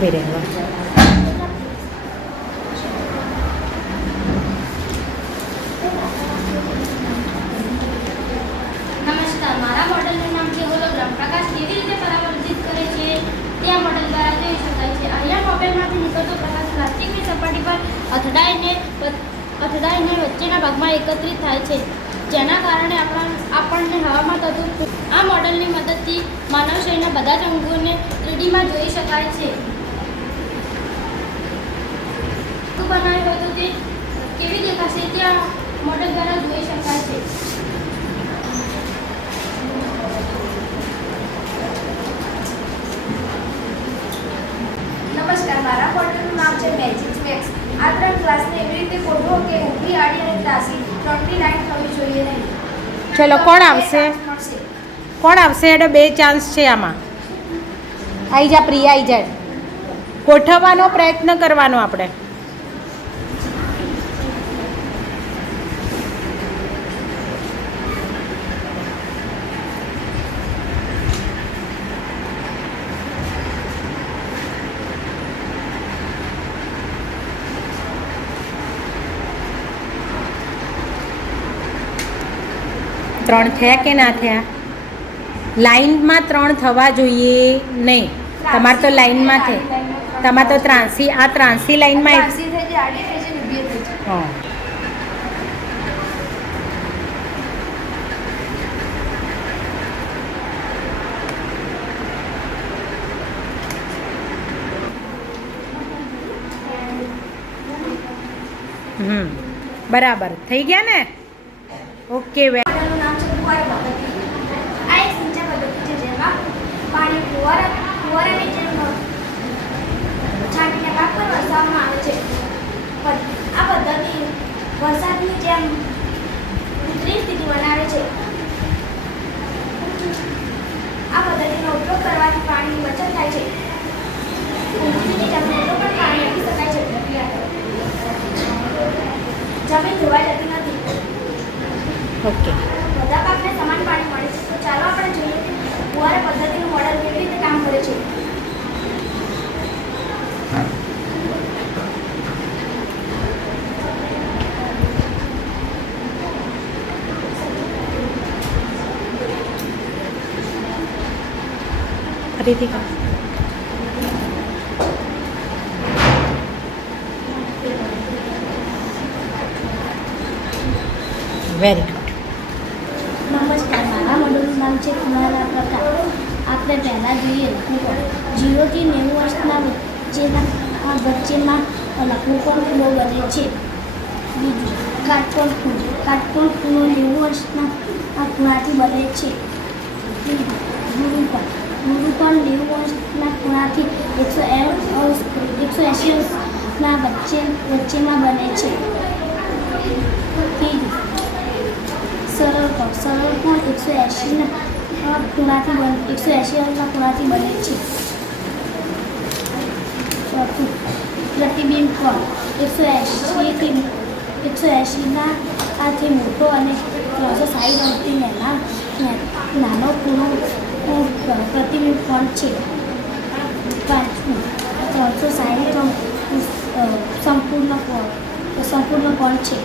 ઊભી રહેવા. નમસ્કાર, મારા મોડેલનું નામ છે હોલોગ્રામ. પ્રકાશ કેવી રીતે પરાવર્તિત કરે છે તે આ મોડેલ દ્વારા જોઈ શકાય છે. અહીંયા મોબાઈલમાંથી નીકળતો પ્રકાશ પ્લાસ્ટિકની સપાટી પર અથડાઈને વચ્ચેના ભાગમાં એકત્રિત થાય છે, જેના કારણે આપણને હવામાં થતું. આ મોડેલની મદદથી માનવ શરીરના બધા જ અંગોને 3Dમાં જોઈ શકાય છે. બનાવ્યું હતું તે કેવી દેખાશે તે આ મોડેલ દ્વારા જોઈ શકાય છે. નમસ્કાર, મારા મોડેલનું નામ છે મેજિક મેક્સ. આ 3 ગ્લાસને એવી રીતે ગોઠવો કે ઊભી, આડી અને ત્રાસી 3ની લાઈન થવી જોઈએ નહીં. ચલો, કોણ આવશે? કોણ આવશે? એટલે 2 ચાન્સ છે આમાં. આવી જા પ્રિયા, આવી જાય. ગોઠવવાનો પ્રયત્ન કરવાનો આપણે. ત્રણ થયા કે ના થયા? લાઈનમાં 3 થવા જોઈએ નહીં. તમારે તો લાઈનમાં છે. તમારે તો ત્રાંસી, આ ત્રાંસી લાઈનમાં ત્રાસી થઈ જાય, આડી થઈ જાય, ઊભી થઈ જાય. બરાબર થઈ ગયા ને? ઓકે. મોડેલનું નામ છે ફુવારા પદ્ધતિ. આ એક સિંચાઈ પદ્ધતિ છે જેમાં પાણી ફુવારાની જેમ છાંટીને પાક પર વરસાવવામાં આવે છે. આ પદ્ધતિ વરસાદની જેમ કૃત્રિમ સ્થિતિ બનાવે છે. આ પદ્ધતિનો ઉપયોગ કરવાથી પાણીની બચત થાય છે. ઊંચી જમીનો પણ પાણી આપી શકાય છે. જમીન ધોવાઈ જતી નથી. ઓકે. બધા પાકને સમાન પાણી મળે છે. તો ચાલો આપણે જોઈએ કે ફુવારા પદ્ધતિનું મોડેલ કેવી રીતે કામ કરે છે. ફરીથી કહો. Very good. નમસ્કાર, મારા મોડેલનું નામ છે ફુવારા પ્રકાર. આપણે પહેલાં જોઈએ 0 થી 90 વર્ષના વચ્ચેમાં લઘુકોણ ફૂલો બને છે. બીજું કાટકોણ ફૂલ. કાટકોણ ફૂલો 90 વર્ષના ખૂણાથી બને છે. ત્રીજું ગુરુકોણ. ગુરુકોણ 90 વર્ષના ખૂણાથી 180 અંશના વચ્ચેમાં બને છે. ત્રીજું સરળ કોણ. સરળ કોણ 180 અંશના ખૂણાથી બને છે. ચોથું પ્રતિબિંબ કોણ. 180 આથી મોટો અને 360 અંશથી નાનો ખૂણો પ્રતિબિંબ કોણ છે. પાંચમું 360 સંપૂર્ણ કોણ છે.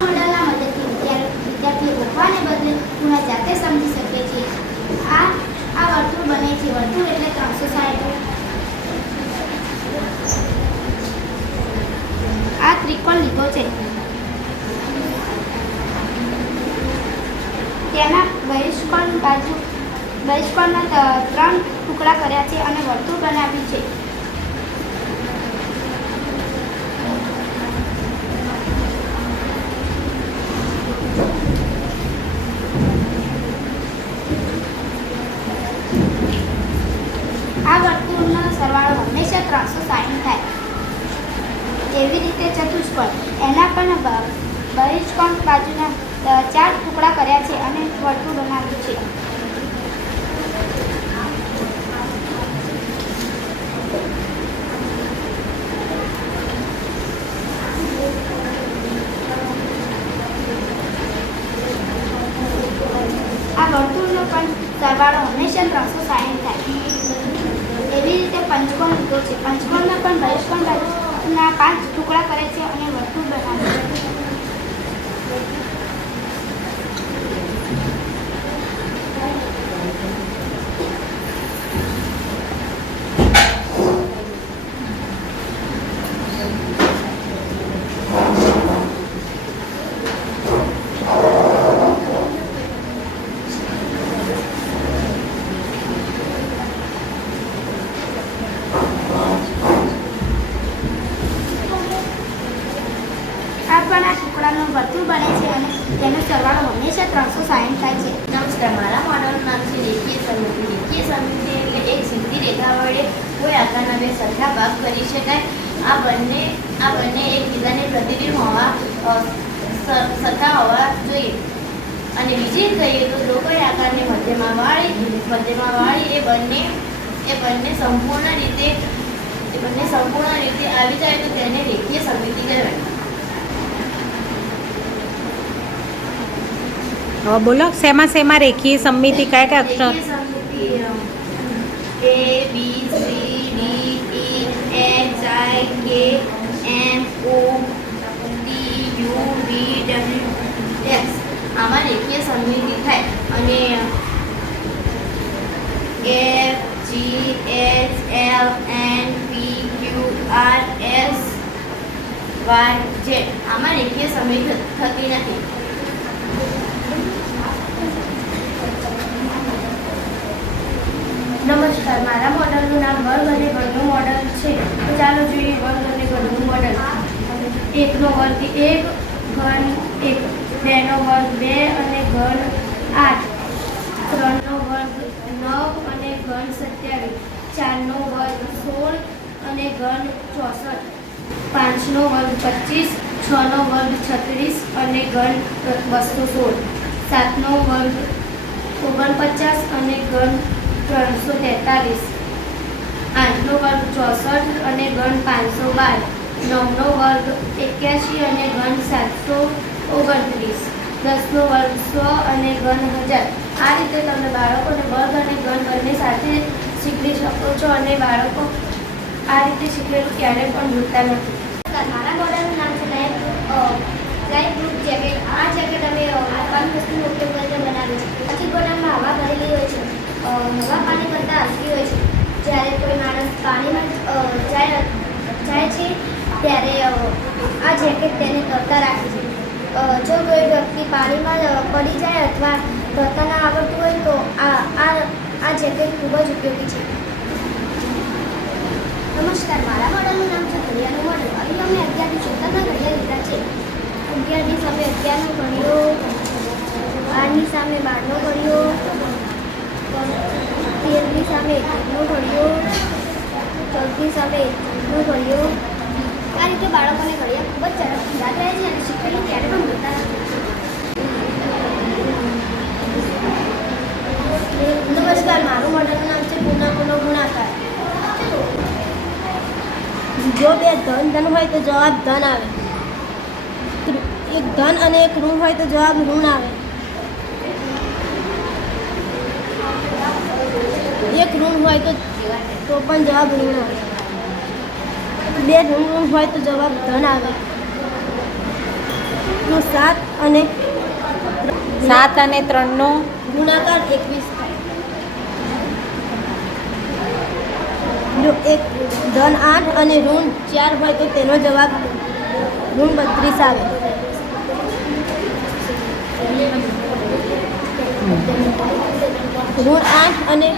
મોડેલના મદદથી વિદ્યાર્થીઓ ગોખવાને બદલે ખૂણા જાતે સમજી શકે છે. આ વર્તુળ બને છે. વર્તુળ એટલે 360. આ ત્રિકોણ લીધો છે. તેના બહિષ્કોણના 3 ટુકડા કર્યા છે અને વર્તુળ બનાવ્યું છે. આ વર્તુળનો સરવાળો હંમેશા 360 થાય. એવી રીતે ચતુષ્કોણ. એના પણ બહિષ્કોણ બાજુના 4 ટુકડા કર્યા છે અને વર્તુળ બનાવ્યું છે. આ વર્તુળનો પણ સરવાળો હંમેશા 360 થાય. એવી રીતે પંચકોણ લીધો છે. પંચકોણમાં પણ બહિષ્કોણના 5 ટુકડા કરે છે અને વર્તુળ બનાવે છે. આ ટુકડાનું વર્તુળ બને છે અને તેનો સરવાળો હંમેશા 360 થાય છે. નમસ્કાર, મારા મોડલનું નામ છે રેખીય સમમિતિ. રેખીય સમમિતિ એટલે એક સીધી રેખા વડે કોઈ આકારના બે સરખા ભાગ કરી શકાય. આ બંને એકબીજાને પ્રતિબિંબ સરખા હોવા જોઈએ. અને બીજી કહીએ તો જો કોઈ આકારને મધ્યમાં વાળી એ બંને સંપૂર્ણ રીતે આવી જાય તો તેને રેખીય સમમિતિ કહેવાય. હવે બોલો, શેમાં રેખીય સમમિતિ કયા અક્ષર? A B C D E F G H I K M O P U V W X આમાં રેખીય સમમિતિ થાય. અને F G H L N P Q R S Y Z આમાં રેખીય સમમિતિ થતી નથી. નમસ્કાર, મારા મોડલનું નામ વર્ગ અને ગણનું મોડલ છે. તો ચાલો જોઈએ વર્ગ અને ગણનું મોડલ. 1 નો વર્ગ 1, ઘન 1, 2 નો વર્ગ 2 અને ઘન 8, 3 નો વર્ગ 9 અને ઘન 27, 4 નો વર્ગ 16 અને ઘન 64, 5 નો વર્ગ 25, 6 નો વર્ગ 36 અને ઘન 216, 7 નો વર્ગ 49 અને ઘન 343, 8 નો વર્ગ 64 અને ઘન 512, 9 નો વર્ગ 81 અને ઘન 729, 10 નો વર્ગ 100 અને ઘન 1000. આ રીતે તમે બાળકોને વર્ગ અને ઘન બંને સાથે શીખવી શકો છો અને બાળકો આ રીતે શીખેલું ક્યારેય પણ ભૂલતા નથી. મારા મોડલનું નામ છે લાઈફ ગ્રુપ જેકેટ. આ જેકેટ અમે પાંચ વસ્તુનો ઉપયોગ કરીને બનાવ્યું છે. પછી બનાવવામાં હવા ભરેલી હોય છે. હવા પાણી કરતાં હલકી હોય છે. જ્યારે કોઈ માણસ પાણીમાં જાય છે ત્યારે આ જેકેટ તેને તરતા રાખે છે. જો કોઈ વ્યક્તિ પાણીમાં પડી જાય અથવા તરતા ના આવડતું હોય તો આ જેકેટ ખૂબ જ ઉપયોગી છે. નમસ્કાર, મારા મોડલનું નામ છે ઘડિયાળનું મોડલ. અહીં અમે 11 થી 14ના ઘડિયાળ લીધા છે. 11 ની સામે 11નો ઘડિયો, 12ની સામે 12નો ઘડિયો, 13ની સામે 13નો ઘડિયો, 14ની સામે 21નો ઘડિયો. આ રીતે બાળકોને ઘડિયાળ ખૂબ જ ઝડપથી યાદ રહે છે અને શીખેલું ક્યારે પણ ભૂલતા નથી. નમસ્કાર, મારું મોડલનું નામ છે પૂર્ણાંકોનો ગુણાકાર. જો બે ધન હોય તો જવાબ ધન આવે. એક ધન અને એક ઋણ હોય તો જવાબ ઋણ આવે. એક ઋણ હોય તો પણ જવાબ ઋણ આવે. બે ઋણ હોય તો જવાબ ધન આવે. તો 7 અને 3નો ગુણાકાર 21 થાય. જો એક ધન 8 અને ઋણ 4 હોય તો તેનો જવાબ ઋણ 32 આવે. ઋણ 8 અને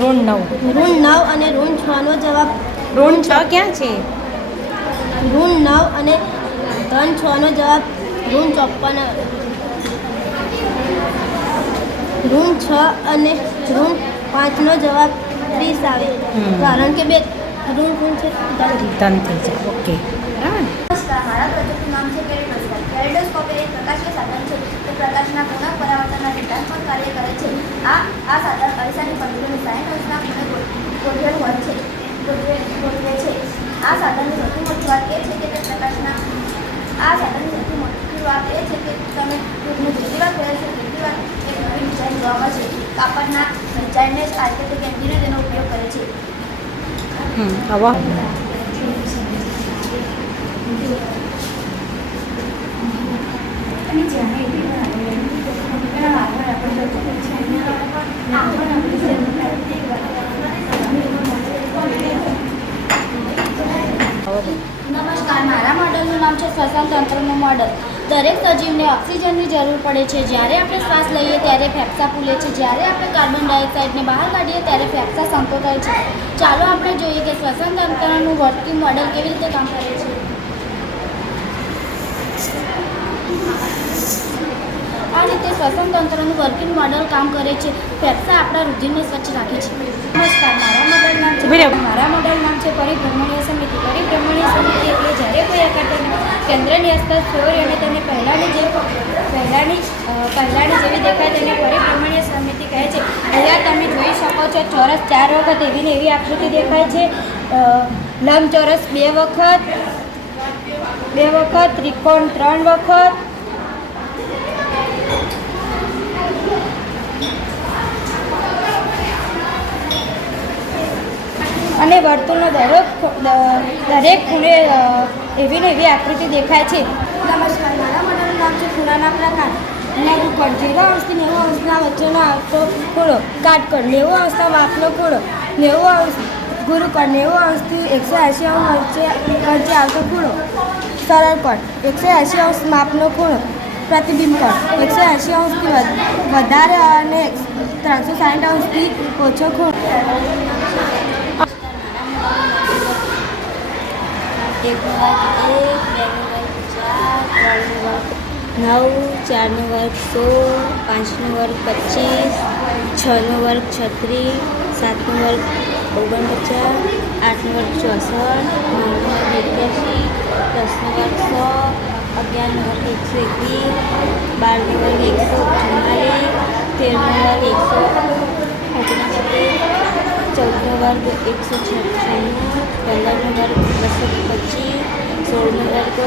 ઋણ 9. ઋણ 9 અને ઋણ 6 નો જવાબ ઋણ 6 ક્યાં છે? ઋણ 9 અને ધન 6 નો જવાબ ઋણ 54 આવે. ઋણ 6 અને ઋણ 5 નો જવાબ 30 આવે. કારણ કે બે ઋણ છે ધન થઈ જાય. ઓકે, બરાબર. નમસ્કાર, મારા પ્રોજેક્ટનું નામ છે કેલેડોસ્કોપ. કેલેડોસ્કોપ એ એક પ્રકાશીય સાધન છે તે પ્રકાશના પૂર્ણ પરાવર્તનના સિદ્ધાંત પર કાર્ય કરે છે. આ સાધન અરીસાની પંખીઓની 60 અંશના ખૂણે ગોઠવેલું હોય છે. ગોઠવે છે. આ સાધનની સૌથી મોટી વાત એ છે કે તે પ્રકાશના તમે જેટલી વાર ફેરવશો તેટલી વાર એક નવી ડિઝાઇન જોવા મળશે. કાપડના ડિઝાઇનને આર્કિટેક્ટ એન્જિનિયર તેનો ઉપયોગ કરે છે. હવે નમસ્કાર, મારા મોડલનું નામ છે શ્વસન તંત્રનું મોડલ. દરેક સજીવને ઓક્સિજનની જરૂર પડે છે. જ્યારે આપણે શ્વાસ લઈએ ત્યારે ફેફસા ફૂલે છે. જ્યારે આપણે કાર્બન ડાયોક્સાઇડને બહાર કાઢીએ ત્યારે ફેફસા સંકોચાય છે. ચાલો આપણે જોઈએ કે શ્વસન તંત્રનું વર્કિંગ મોડલ કેવી રીતે કામ કરે છે. આ રીતે શ્વસન તંત્રનું વર્કિંગ મોડલ કામ કરે છે. ફેફસા આપણા રુધિરને સ્વચ્છ રાખે છે. નમસ્કાર, મારા મોડલ નામ છે પરિભ્રમણીય સમિતિ. પરિભ્રમણીય સમિતિ એટલે જ્યારે કોઈ આકારને કેન્દ્રની આસપાસ ફેરવે અને તેને પહેલાંની જેવી દેખાય તેને પરિભ્રમણીય સમિતિ કહે છે. અહીંયા તમે જોઈ શકો છો, ચોરસ 4 વખત એવી ને એવી આકૃતિ દેખાય છે. લંબચોરસ 2 વખત, ત્રિકોણ 3 વખત, અને વર્તુળનો દરેક ખૂણે એવી ને એવી આકૃતિ દેખાય છે. નમસ્કાર, મારા મોડલનું નામ છે ખૂણાના પ્રકાર. લઘુકોણ 0 અંશથી 90 અંશના વચ્ચેનો આવતો ખૂણો. કાટકોણ 90 અંશના માપનો ખૂણો. 90 અંશ. ગુરુકોણ 90 અંશથી 180 અંશ વચ્ચે આવતો ખૂણો. સરળ કોણ 180 અંશ માપનો ખૂણો. પ્રતિબિંબ કોણ 180 અંશથી વધારે અને 360 અંશથી ઓછો ખૂણો. 1 નો વર્ગ 1, 2 નો વર્ગ 4, 3 નો વર્ગ 9, 4 નો વર્ગ 16, 5 નો વર્ગ 36, 6 નો વર્ગ 39, 7 નો વર્ગ 64, 9 નો વર્ગ 81, 10 નો વર્ગ 100, 11 નો વર્ગ 121, 12 નો વર્ગ 144, 13 નો વર્ગ 169, 14 નો વર્ગ 196, 15 નો વર્ગ 225, 16 નો વર્ગ